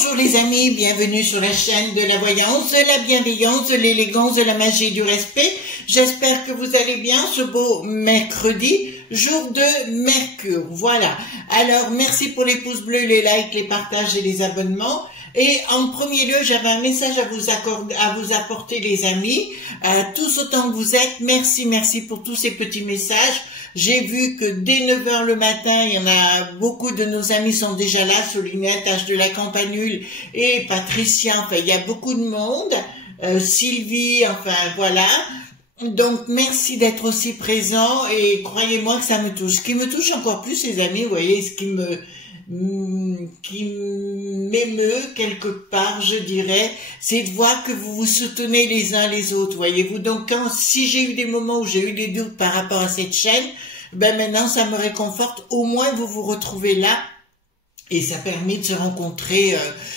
Bonjour les amis, bienvenue sur la chaîne de la voyance, de la bienveillance, de l'élégance, de la magie et du respect. J'espère que vous allez bien ce beau mercredi, jour de Mercure. Voilà, alors merci pour les pouces bleus, les likes, les partages et les abonnements. Et en premier lieu, j'avais un message à vous apporter les amis, tous autant que vous êtes. Merci pour tous ces petits messages. J'ai vu que dès 9 h le matin, il y en a beaucoup de nos amis sont déjà là, Solinette, H de la Campanule et Patricia, enfin il y a beaucoup de monde, Sylvie, enfin voilà. Donc merci d'être aussi présent et croyez-moi que ça me touche. Ce qui me touche encore plus les amis, vous voyez, ce qui m'émeut quelque part, je dirais, c'est de voir que vous vous soutenez les uns les autres, voyez-vous. Donc si j'ai eu des moments où j'ai eu des doutes par rapport à cette chaîne, ben maintenant ça me réconforte, au moins vous vous retrouvez là et ça permet de se rencontrer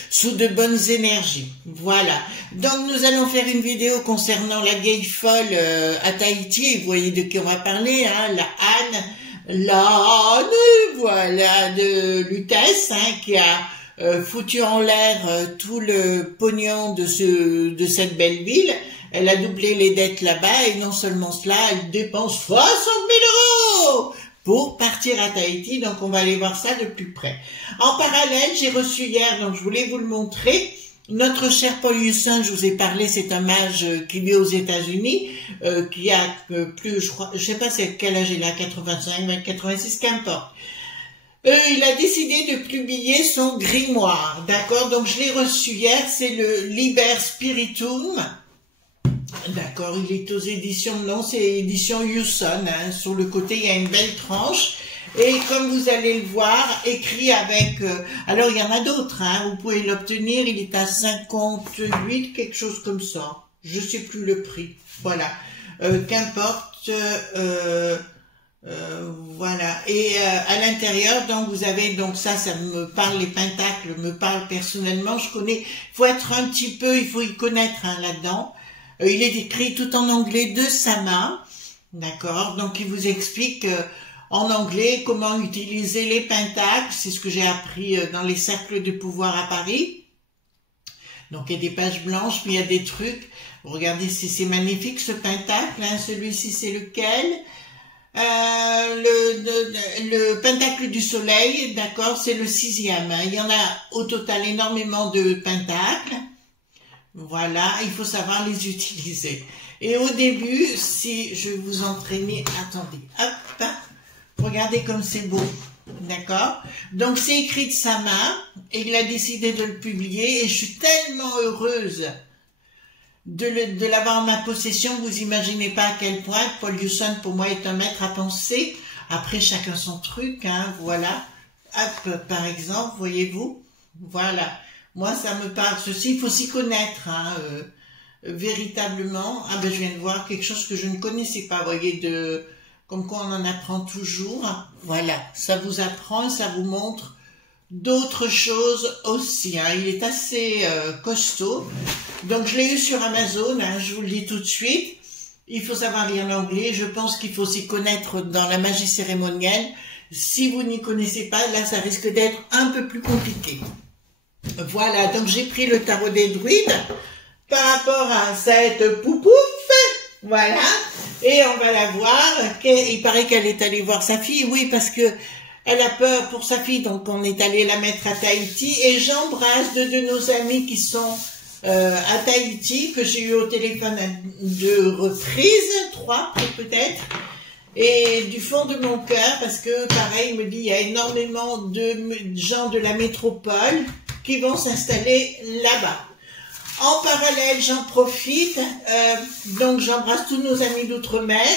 sous de bonnes énergies. Voilà, donc nous allons faire une vidéo concernant la vieille folle à Tahiti, vous voyez de qui on va parler, hein, la Anne, voilà, de Lutèce, hein, qui a foutu en l'air tout le pognon de cette belle ville. Elle a doublé les dettes là-bas et non seulement cela, elle dépense 60 000 € pour partir à Tahiti. Donc on va aller voir ça de plus près. En parallèle, j'ai reçu hier, donc je voulais vous le montrer, notre cher Paul Husson, je vous ai parlé, c'est un mage qui vit aux États-Unis, qui a plus, je sais pas c'est quel âge il a, 85, 86, qu'importe. Il a décidé de publier son grimoire, d'accord? Donc je l'ai reçu hier, c'est le Liber Spiritum. D'accord, il est aux éditions, non, c'est édition Husson, hein. Sur le côté, il y a une belle tranche. Et comme vous allez le voir, écrit avec... alors, il y en a d'autres, hein. Vous pouvez l'obtenir, il est à 58, quelque chose comme ça. Je sais plus le prix. Voilà. Qu'importe... voilà. Et à l'intérieur, donc vous avez, donc ça me parle, les pentacles me parlent personnellement. Je connais, faut être un petit peu, il faut y connaître, hein, là-dedans. Il est écrit tout en anglais de sa main, d'accord? Donc il vous explique en anglais comment utiliser les pentacles, c'est ce que j'ai appris dans les cercles de pouvoir à Paris. Donc il y a des pages blanches, mais il y a des trucs. Regardez, c'est magnifique ce pentacle, hein. Celui-ci c'est lequel? Le pentacle du soleil, d'accord, c'est le 6e. Hein. Il y en a au total énormément de pentacles. Voilà, il faut savoir les utiliser. Et au début, si je vais vous entraîner, attendez, hop, regardez comme c'est beau, d'accord? Donc c'est écrit de sa main, et il a décidé de le publier, et je suis tellement heureuse de l'avoir en ma possession, vous imaginez pas à quel point. Paul Husson pour moi est un maître à penser, après chacun son truc, hein, voilà, hop, par exemple, voyez-vous, voilà. Moi, ça me parle, ceci, il faut s'y connaître, hein, véritablement. Ah ben, je viens de voir quelque chose que je ne connaissais pas, vous voyez, comme quoi on en apprend toujours. Voilà, ça vous apprend, ça vous montre d'autres choses aussi, hein. Il est assez costaud. Donc, je l'ai eu sur Amazon, hein, je vous le dis tout de suite. Il faut savoir lire l'anglais, je pense qu'il faut s'y connaître dans la magie cérémonielle. Si vous n'y connaissez pas, là, ça risque d'être un peu plus compliqué. Voilà, donc j'ai pris le tarot des druides par rapport à cette poupouf, voilà, et on va la voir. Il paraît qu'elle est allée voir sa fille, oui, parce que elle a peur pour sa fille, donc on est allé la mettre à Tahiti, et j'embrasse deux de nos amis qui sont à Tahiti, que j'ai eu au téléphone à 2 reprises, 3 peut-être, et du fond de mon cœur, parce que pareil, il me dit, il y a énormément de gens de la métropole qui vont s'installer là-bas. En parallèle, j'en profite, donc j'embrasse tous nos amis d'outre-mer,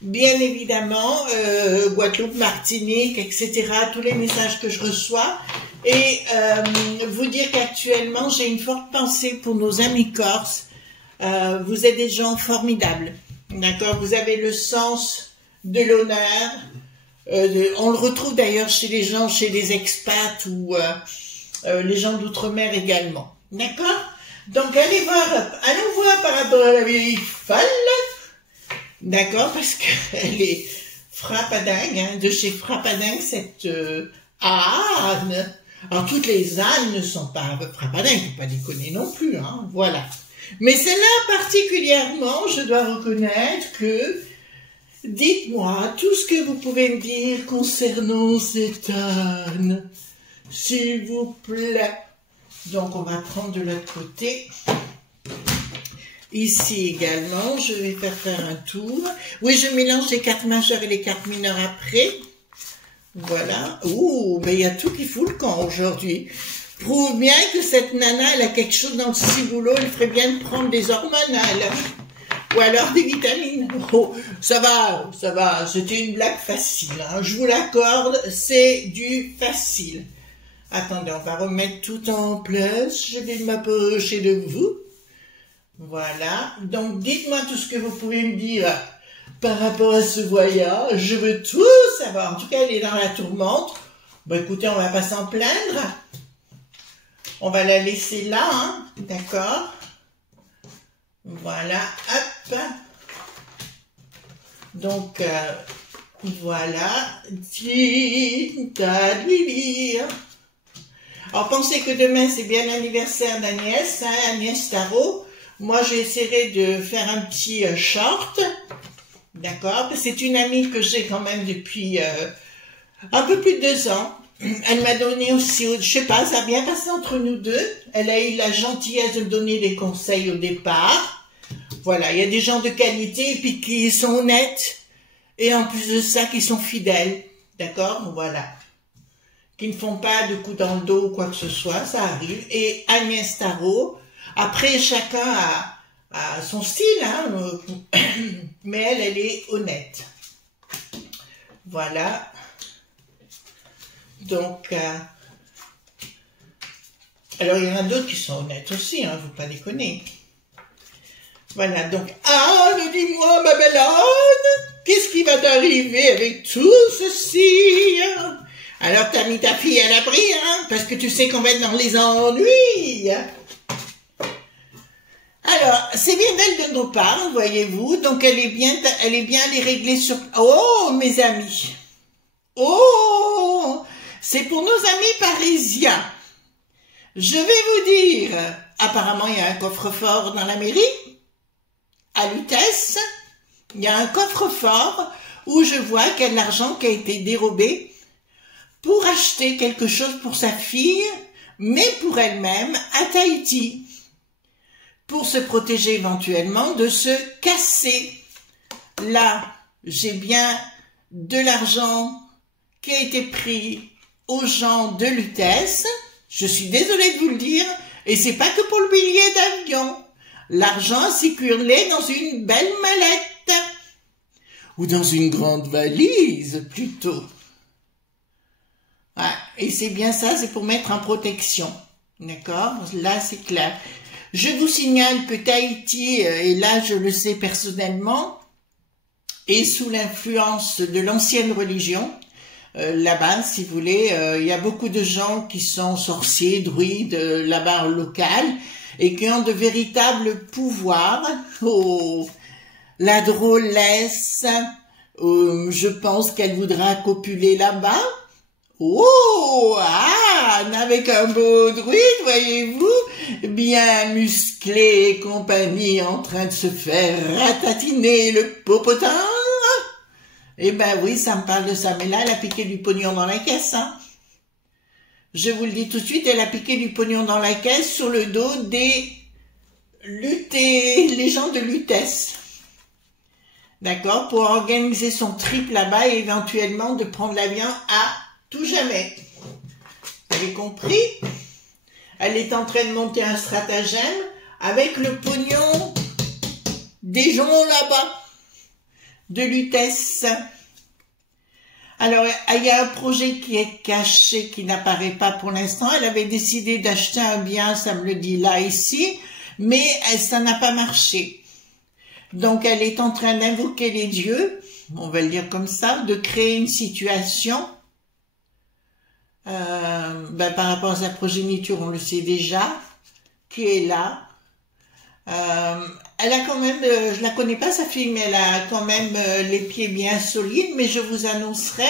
bien évidemment, Guadeloupe, Martinique, etc., tous les messages que je reçois, et vous dire qu'actuellement, j'ai une forte pensée pour nos amis corses. Vous êtes des gens formidables, d'accord? Vous avez le sens de l'honneur, on le retrouve d'ailleurs chez les gens, chez les expats ou... les gens d'outre-mer également, d'accord? Donc allons voir par rapport à la vieille folle, d'accord? Parce qu'elle est frappadingue, hein, de chez frappadingue, cette Anne. Alors, toutes les ânes ne sont pas frappadingues, il ne faut pas déconner non plus, hein, voilà. Mais celle-là, particulièrement, je dois reconnaître que, dites-moi tout ce que vous pouvez me dire concernant cette âne, s'il vous plaît. Donc, on va prendre de l'autre côté. Ici également, je vais faire un tour. Oui, je mélange les cartes majeures et les cartes mineures après. Voilà. Ouh, mais il y a tout qui fout le camp aujourd'hui. Prouve bien que cette nana, elle a quelque chose dans le ciboulot. Il ferait bien de prendre des hormonales. Ou alors des vitamines. Oh, ça va, ça va. C'était une blague facile, hein. Je vous l'accorde, c'est du facile. Attendez, on va remettre tout en place. Je vais m'approcher de vous. Voilà. Donc, dites-moi tout ce que vous pouvez me dire par rapport à ce voyage. Je veux tout savoir. En tout cas, elle est dans la tourmente. Bon, écoutez, on va pas s'en plaindre. On va la laisser là, hein. D'accord? Voilà. Hop. Donc, voilà. Tinta de lui lire. Alors, pensez que demain, c'est bien l'anniversaire d'Agnès, hein, Agnès Tarot. Moi, j'essaierai de faire un petit short, d'accord? C'est une amie que j'ai quand même depuis un peu plus de 2 ans. Elle m'a donné aussi, je sais pas, ça a bien passé entre nous deux. Elle a eu la gentillesse de me donner des conseils au départ. Voilà, il y a des gens de qualité et puis qui sont honnêtes. Et en plus de ça, qui sont fidèles, d'accord? Voilà. Qui ne font pas de coups dans le dos ou quoi que ce soit, ça arrive. Et Agnès Tarot, après chacun a son style, hein, mais elle est honnête. Voilà. Donc, alors il y en a d'autres qui sont honnêtes aussi, hein, faut pas déconner. Voilà, donc, Anne, dis-moi, ma belle Anne, qu'est-ce qui va t'arriver avec tout ceci, hein? Alors, t'as mis ta fille à l'abri, hein, parce que tu sais qu'on va être dans les ennuis. Alors, c'est bien d'elle de nous parle, voyez-vous, donc elle est bien allée régler sur... Oh, mes amis. Oh, c'est pour nos amis parisiens. Je vais vous dire, apparemment, il y a un coffre-fort dans la mairie, à Lutèce. Il y a un coffre-fort où je vois qu'il y a de l'argent qui a été dérobé pour acheter quelque chose pour sa fille, mais pour elle-même, à Tahiti, pour se protéger éventuellement de se casser. Là, j'ai bien de l'argent qui a été pris aux gens de Lutèce. Je suis désolée de vous le dire, et c'est pas que pour le billet d'avion. L'argent circulait dans une belle mallette, ou dans une grande valise, plutôt. Ah, et c'est bien ça, c'est pour mettre en protection. D'accord? Là, c'est clair. Je vous signale que Tahiti, et là, je le sais personnellement, est sous l'influence de l'ancienne religion. Là-bas, si vous voulez, il y a beaucoup de gens qui sont sorciers, druides, là-bas local, et qui ont de véritables pouvoirs. Oh, la drôlesse, je pense qu'elle voudra copuler là-bas. Oh, Anne, avec un beau druide, voyez-vous, bien musclé et compagnie, en train de se faire ratatiner le popotin. Eh ben oui, ça me parle de ça, mais là, elle a piqué du pognon dans la caisse, hein. Je vous le dis tout de suite, elle a piqué du pognon dans la caisse sur le dos des les gens de Lutèce. D'accord? Pour organiser son trip là-bas et éventuellement de prendre l'avion à tout jamais. Vous avez compris? Elle est en train de monter un stratagème avec le pognon des gens là-bas, de Lutèce. Alors, il y a un projet qui est caché, qui n'apparaît pas pour l'instant. Elle avait décidé d'acheter un bien, ça me le dit là, ici, mais ça n'a pas marché. Donc, elle est en train d'invoquer les dieux, on va le dire comme ça, de créer une situation. Par rapport à sa progéniture, on le sait déjà, qui est là. Elle a quand même, je la connais pas sa fille, mais elle a quand même les pieds bien solides, mais je vous annoncerai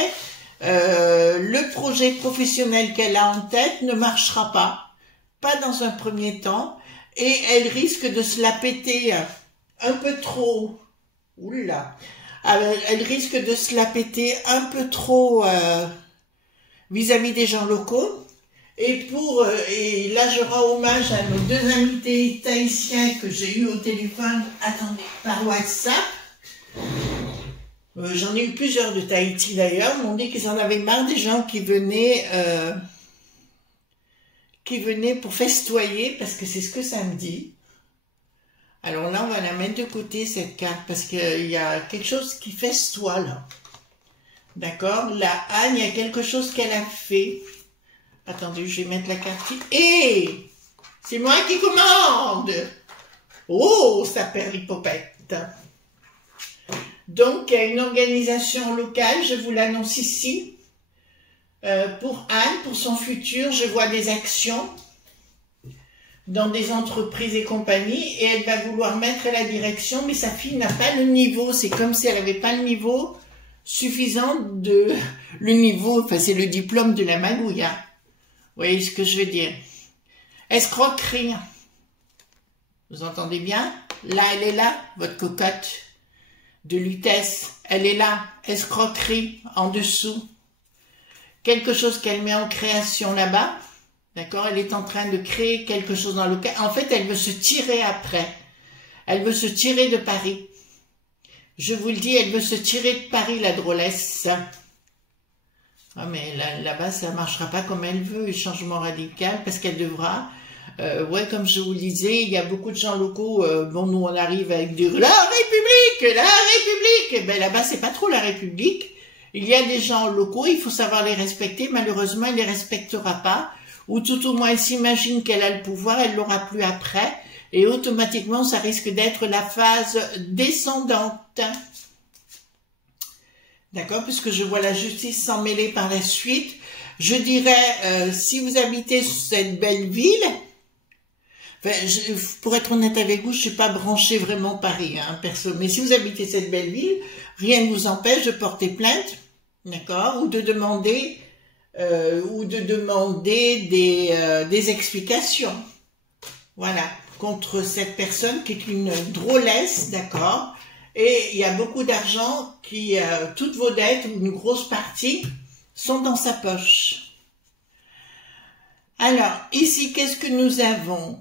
le projet professionnel qu'elle a en tête ne marchera pas dans un premier temps, et elle risque de se la péter un peu trop. Oula, elle risque de se la péter un peu trop vis-à-vis des gens locaux. Et là, je rends hommage à nos deux invités tahitiens que j'ai eu au téléphone, attendez, par WhatsApp. J'en ai eu plusieurs de Tahiti d'ailleurs, m'ont dit qu'ils en avaient marre des gens qui venaient pour festoyer, parce que c'est ce que ça me dit. Alors là, on va la mettre de côté, cette carte, parce qu'il y a quelque chose qui festoie là. D'accord? La Anne, il y a quelque chose qu'elle a fait. Attendez, je vais mettre la carte. Et c'est moi qui commande. Oh, ça perd l'hypopète. Donc, il y a une organisation locale, je vous l'annonce ici. Pour Anne, pour son futur, je vois des actions dans des entreprises et compagnies, et elle va vouloir mettre la direction, mais sa fille n'a pas le niveau. C'est comme si elle n'avait pas le niveau suffisant c'est le diplôme de la magouille. Hein. Vous voyez ce que je veux dire? Escroquerie. Vous entendez bien? Là, elle est là, votre cocotte de Lutèce. Elle est là, escroquerie, en dessous. Quelque chose qu'elle met en création là-bas. D'accord? Elle est en train de créer quelque chose dans le cas. En fait, elle veut se tirer après. Elle veut se tirer de Paris. Je vous le dis, elle veut se tirer de Paris, la drôlesse. Ah, mais là-bas, ça ne marchera pas comme elle veut, le changement radical, parce qu'elle devra... ouais, comme je vous le disais, il y a beaucoup de gens locaux. Bon, nous, on arrive avec du... La République! La République! Ben, là-bas, c'est pas trop la République. Il y a des gens locaux, il faut savoir les respecter. Malheureusement, elle ne les respectera pas. Ou tout au moins, elle s'imagine qu'elle a le pouvoir, elle l'aura plus après. Et automatiquement, ça risque d'être la phase descendante. D'accord, puisque je vois la justice s'en mêler par la suite. Je dirais, si vous habitez cette belle ville, enfin, pour être honnête avec vous, je suis pas branchée vraiment Paris, hein, perso. Mais si vous habitez cette belle ville, rien ne vous empêche de porter plainte, d'accord, ou de demander des explications. Voilà, contre cette personne qui est une drôlesse, d'accord. Et il y a beaucoup d'argent qui, toutes vos dettes, ou une grosse partie, sont dans sa poche. Alors, ici, qu'est-ce que nous avons?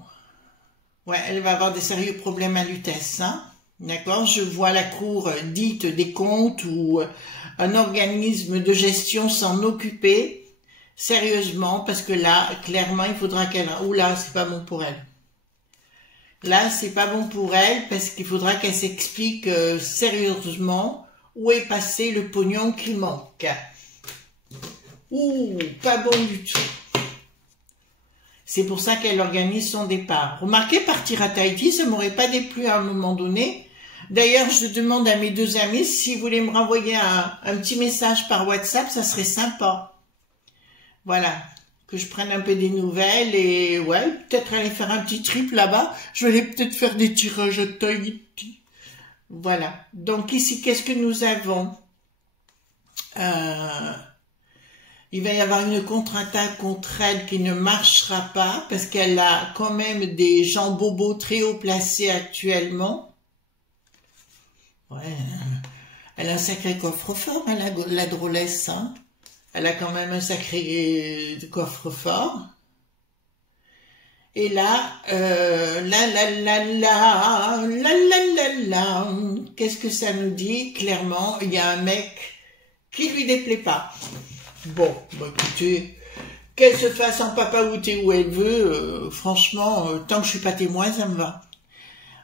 Ouais, elle va avoir des sérieux problèmes à Lutèce, hein. D'accord? Je vois la cour dite des comptes ou un organisme de gestion s'en occuper sérieusement, parce que là, clairement, il faudra qu'elle... Oula, c'est pas bon pour elle. Là, c'est pas bon pour elle parce qu'il faudra qu'elle s'explique sérieusement où est passé le pognon qui manque. Ouh, pas bon du tout. C'est pour ça qu'elle organise son départ. Remarquez, partir à Tahiti, ça m'aurait pas déplu à un moment donné. D'ailleurs, je demande à mes deux amis si vous voulez me renvoyer un petit message par WhatsApp, ça serait sympa. Voilà. Que je prenne un peu des nouvelles et ouais, peut-être aller faire un petit trip là-bas. Je vais aller peut-être faire des tirages à Tahiti. Voilà. Donc ici, qu'est-ce que nous avons? Il va y avoir une contre-attaque contre elle qui ne marchera pas parce qu'elle a quand même des gens bobos très haut placés actuellement. Ouais. Elle a un sacré coffre-fort, hein, la drôlesse, hein. Elle a quand même un sacré coffre-fort. Et là, qu'est-ce que ça nous dit? Clairement, il y a un mec qui lui déplaît pas. Bon, bah écoutez, qu'elle se fasse en papaouté où elle veut, franchement, tant que je suis pas témoin, ça me va.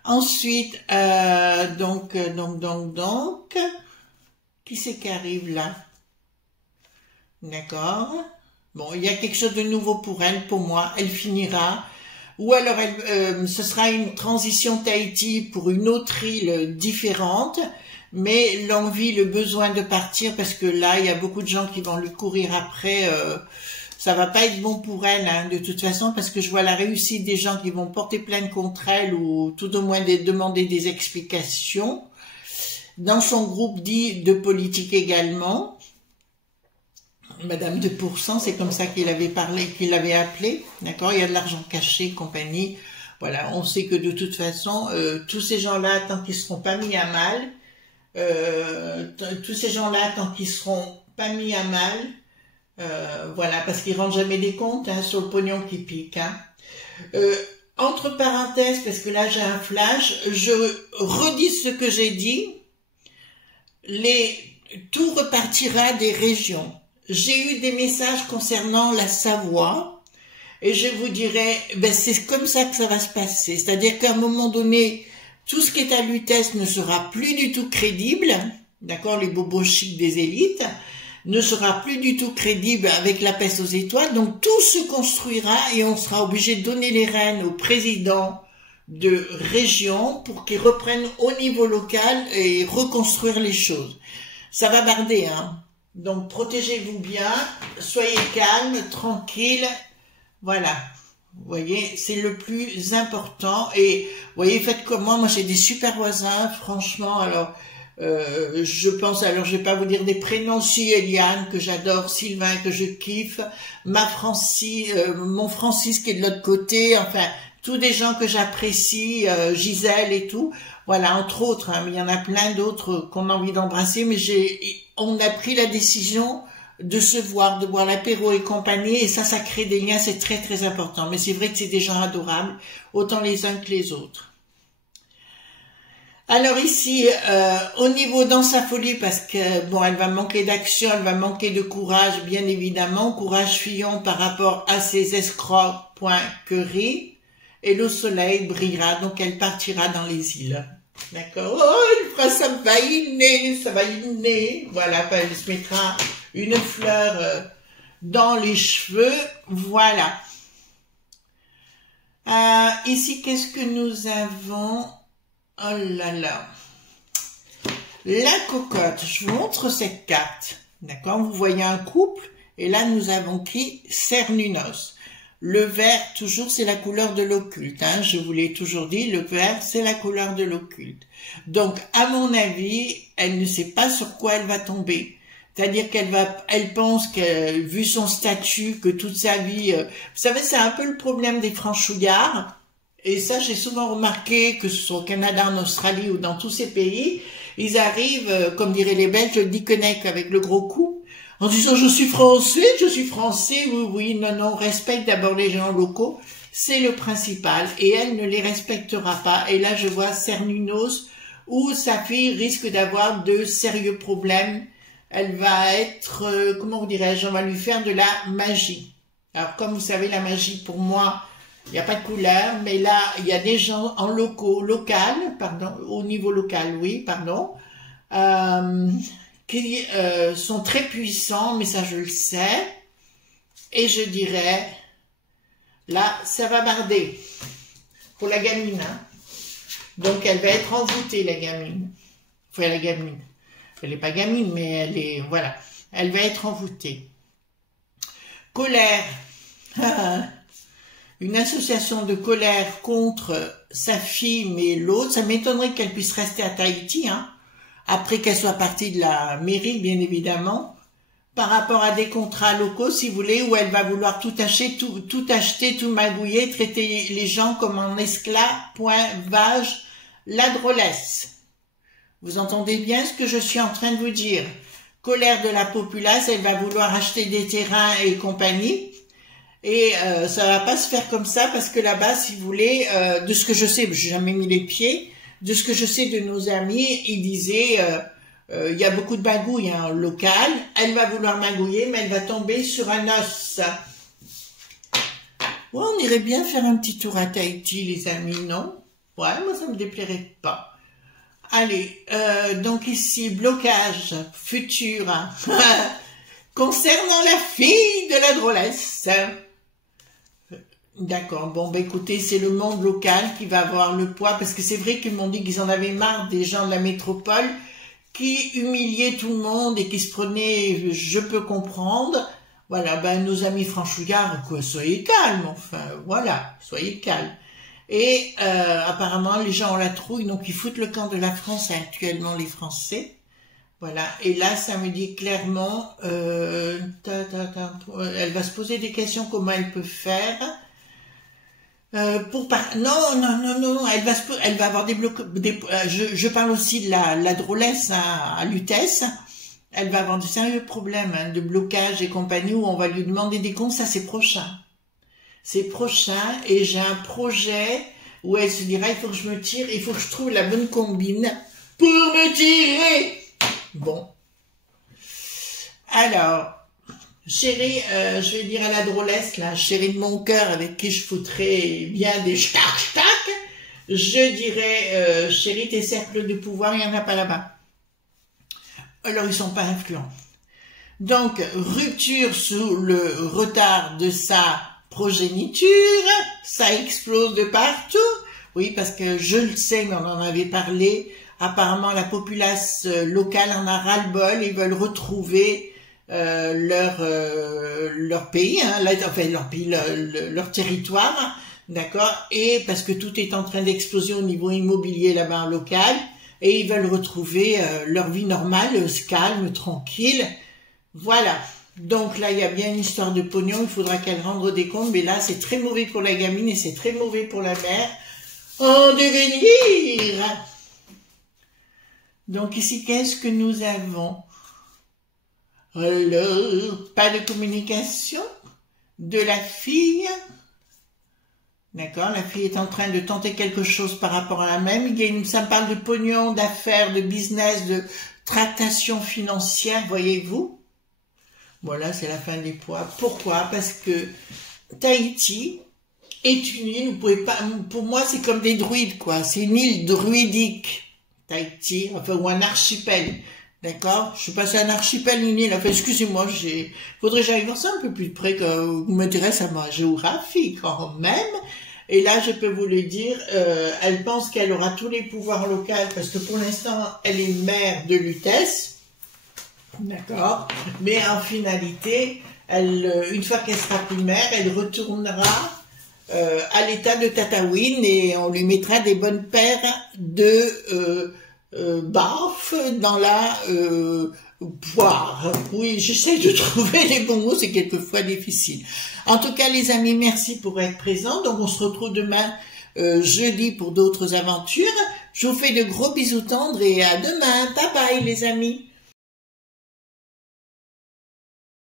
Ensuite, donc, qui c'est qui arrive là? D'accord. Bon, il y a quelque chose de nouveau pour elle, pour moi. Elle finira. Ou alors, ce sera une transition Tahiti pour une autre île différente. Mais l'envie, le besoin de partir, parce que là, il y a beaucoup de gens qui vont lui courir après. Ça va pas être bon pour elle, hein, de toute façon, parce que je vois la réussite des gens qui vont porter plainte contre elle ou tout au moins demander des explications. Dans son groupe dit de politique également. Madame 2%, c'est comme ça qu'il avait parlé, qu'il l'avait appelé, d'accord? Il y a de l'argent caché, compagnie. Voilà, on sait que de toute façon, tous ces gens-là, tant qu'ils seront pas mis à mal, tous ces gens-là, tant qu'ils seront pas mis à mal, voilà, parce qu'ils rendent jamais des comptes hein, sur le pognon qui pique. Hein. Entre parenthèses, parce que là j'ai un flash, je redis ce que j'ai dit, tout repartira des régions. J'ai eu des messages concernant la Savoie, et je vous dirais, ben c'est comme ça que ça va se passer. C'est-à-dire qu'à un moment donné, tout ce qui est à Lutèce ne sera plus du tout crédible, d'accord, les bobos chics des élites, ne sera plus du tout crédible avec la peste aux étoiles, donc tout se construira et on sera obligé de donner les rênes au président de région pour qu'il reprenne au niveau local et reconstruire les choses. Ça va barder, hein. Donc protégez-vous bien, soyez calme, tranquille, voilà. Vous voyez, c'est le plus important. Et vous voyez, faites comme moi j'ai des super voisins, franchement, alors... je pense, alors je vais pas vous dire des prénoms, si Eliane que j'adore, Sylvain que je kiffe, ma Francis, mon Francis qui est de l'autre côté, enfin tous des gens que j'apprécie, Gisèle et tout, voilà entre autres, hein, mais il y en a plein d'autres qu'on a envie d'embrasser, mais on a pris la décision de se voir, de boire l'apéro et compagnie, et ça crée des liens, c'est très très important, mais c'est vrai que c'est des gens adorables, autant les uns que les autres. Alors ici, au niveau dans sa folie, parce que bon, elle va manquer d'action, elle va manquer de courage, bien évidemment, courage Fillon par rapport à ses escrocs.querie, et le soleil brillera, donc elle partira dans les îles. D'accord? Oh, elle fera ça va inner, voilà, elle se mettra une fleur dans les cheveux, voilà. Ici, qu'est-ce que nous avons? Oh là là, la cocotte, je vous montre cette carte, d'accord, vous voyez un couple, et là nous avons qui? Cernunnos. Le vert, toujours, c'est la couleur de l'occulte, hein, je vous l'ai toujours dit, le vert, c'est la couleur de l'occulte. Donc, à mon avis, elle ne sait pas sur quoi elle va tomber. C'est-à-dire elle pense que, vu son statut, que toute sa vie, vous savez, c'est un peu le problème des franchouillards. Et ça, j'ai souvent remarqué que ce soit au Canada, en Australie ou dans tous ces pays, ils arrivent, comme diraient les Belges, le dickeneck avec le gros coup, en disant je suis français, oui, non, respecte d'abord les gens locaux, c'est le principal, et elle ne les respectera pas. Et là, je vois Cernunnos, où sa fille risque d'avoir de sérieux problèmes. Elle va être, comment vous dirais-je, on va lui faire de la magie. Alors, comme vous savez, la magie, pour moi, il n'y a pas de couleur, mais là, il y a des gens en au niveau local, oui, pardon, qui sont très puissants, mais ça je le sais, et je dirais, là, ça va barder pour la gamine, hein. Donc elle va être envoûtée, la gamine. Enfin, la gamine. Elle n'est pas gamine, mais elle est, voilà, elle va être envoûtée. Colère. Une association de colère contre sa fille, mais l'autre, ça m'étonnerait qu'elle puisse rester à Tahiti, hein, après qu'elle soit partie de la mairie, bien évidemment, par rapport à des contrats locaux, si vous voulez, où elle va vouloir tout acheter, tout magouiller, traiter les gens comme en esclaves, la drôlesse. Vous entendez bien ce que je suis en train de vous dire. Colère de la populace, elle va vouloir acheter des terrains et compagnie. Et ça va pas se faire comme ça parce que là-bas, si vous voulez, de ce que je sais, j'ai jamais mis les pieds, de ce que je sais de nos amis, ils disaient, il y a beaucoup de magouilles hein, local, elle va vouloir magouiller, mais elle va tomber sur un os. Ouais, on irait bien faire un petit tour à Tahiti, les amis, non? Ouais, moi ça me déplairait pas. Allez, donc ici, blocage futur hein. Concernant la fille de la drôlesse. D'accord, bon bah écoutez, c'est le monde local qui va avoir le poids, parce que c'est vrai qu'ils m'ont dit qu'ils en avaient marre des gens de la métropole qui humiliaient tout le monde et qui se prenaient, je peux comprendre, voilà, ben nos amis franchouillards, quoi, soyez calmes, enfin, voilà, soyez calmes. Et apparemment, les gens ont la trouille, donc ils foutent le camp de la France actuellement, les Français. Voilà, et là, ça me dit clairement, elle va se poser des questions, comment elle peut faire. Non, non, non, non, elle va avoir des blocs, je parle aussi de la drôlesse à Lutèce. Elle va avoir de sérieux problèmes hein, de blocage et compagnie où on va lui demander des comptes, ça c'est prochain. C'est prochain et j'ai un projet où elle se dira, il faut que je me tire, il faut que je trouve la bonne combine pour me tirer. Bon. Alors, chérie, je vais dire à la drôlesse, là, chérie de mon cœur, avec qui je foutrais bien des stac, je dirais, chérie, tes cercles de pouvoir, il n'y en a pas là-bas. Alors, ils sont pas influents. Donc, rupture sous le retard de sa progéniture, ça explose de partout. Oui, parce que je le sais, mais on en avait parlé. Apparemment, la populace locale en a ras-le-bol. Ils veulent retrouver leur pays, hein, enfin leur pays, leur territoire, d'accord. Et parce que tout est en train d'exploser au niveau immobilier là-bas en local, et ils veulent retrouver leur vie normale, calme, tranquille. Voilà. Donc là, il y a bien une histoire de pognon. Il faudra qu'elle rende des comptes, mais là, c'est très mauvais pour la gamine et c'est très mauvais pour la mère. En devenir. Donc ici, qu'est-ce que nous avons? Alors, pas de communication de la fille. D'accord, la fille est en train de tenter quelque chose par rapport à la même. Ça me parle de pognon, d'affaires, de business, de tractation financière, voyez-vous. Voilà, c'est la fin des poids. Pourquoi? Parce que Tahiti est une île, vous pouvez pas, pour moi c'est comme des druides, quoi. C'est une île druidique, Tahiti, enfin, ou un archipel. D'accord? Je sais pas, c'est un archipel, une île. Enfin, excusez-moi, faudrait que j'aille voir ça un peu plus de près, que vous m'intéressez à ma géographie, quand même. Et là, je peux vous le dire, elle pense qu'elle aura tous les pouvoirs locaux, parce que pour l'instant, elle est mère de Lutèce. D'accord? Mais en finalité, une fois qu'elle sera plus mère, elle retournera à l'état de Tataouine et on lui mettra des bonnes paires de baffes dans la poire. Oui, j'essaie de trouver les bons mots, c'est quelquefois difficile. En tout cas, les amis, merci pour être présents. Donc, on se retrouve demain, jeudi, pour d'autres aventures. Je vous fais de gros bisous tendres et à demain. Bye bye, les amis.